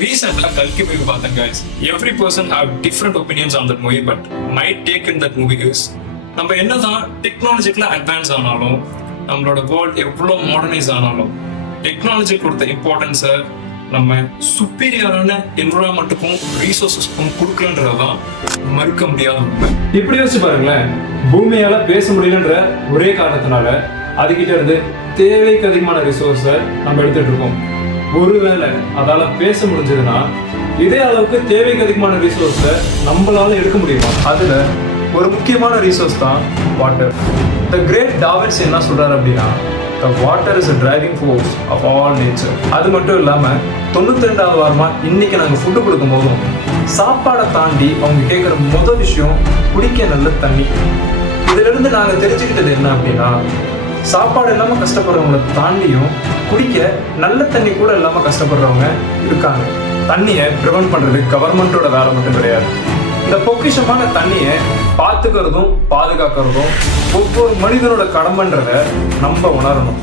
Recently, Kalki movie பார்த்தேன் guys. Every person have different opinions on that movie, but my take in that movie is நம்ம என்னதான் டெக்னாலஜிக்கலா advance ஆனாலும் நம்மளோட world எவ்வளோ modernise ஆனாலும் technology கொடுத்த இம்பார்ட்டன்ஸை நம்ம சுப்பீரியரான என்விரான்மெண்ட்டுக்கும் ரீசோர்ஸஸ்க்கும் கொடுக்கலன்றதான் மறுக்க முடியாத உண்மை. இப்படி யோசிச்சு பாருங்களேன், பூமியால பேச முடியலன்ற ஒரே காரணத்தினால அதுகிட்ட இருந்து தேவைக்கு அதிகமான ரிசோர்ஸை நம்ம எடுத்துட்டு இருக்கோம். ஒருவேளை அதால பேச முடிஞ்சதுன்னா இதே அளவுக்கு தேவைக்கு அதிகமான ரிசோர்ஸை நம்மளால எடுக்க முடியுமா? அதுல ஒரு முக்கியமான ரிசோர்ஸ் தான் வாட்டர். த கிரேட் டாவின்சி என்ன சொல்றாரு அப்படின்னா, the water is a driving force of all nature. அது மட்டும் இல்லாம 92வது வாரமா இன்னைக்கு நாங்க ஃபுட்டு கொடுக்கும் போதும் சாப்பாடை தாண்டி அவங்க கேட்குற முதல் விஷயம் குடிக்க நல்ல தண்ணி. இதுல இருந்து நாங்க தெரிஞ்சுக்கிட்டது என்ன அப்படின்னா, சாப்பாடு இல்லாம கஷ்டப்படுறவங்களை தாண்டியும் குடிக்க நல்ல தண்ணி கூட இல்லாம கஷ்டப்படுறவங்க இருக்காங்க. தண்ணியை ப்ரிவென்ட் பண்றது கவர்மெண்டோட வேலை மட்டும் கிடையாது. இந்த பொக்கிஷமான தண்ணியை பார்த்துக்கிறதும் பாதுகாக்கிறதும் ஒவ்வொரு மனிதனோட கடமைன்றத நம்ம உணரணும்.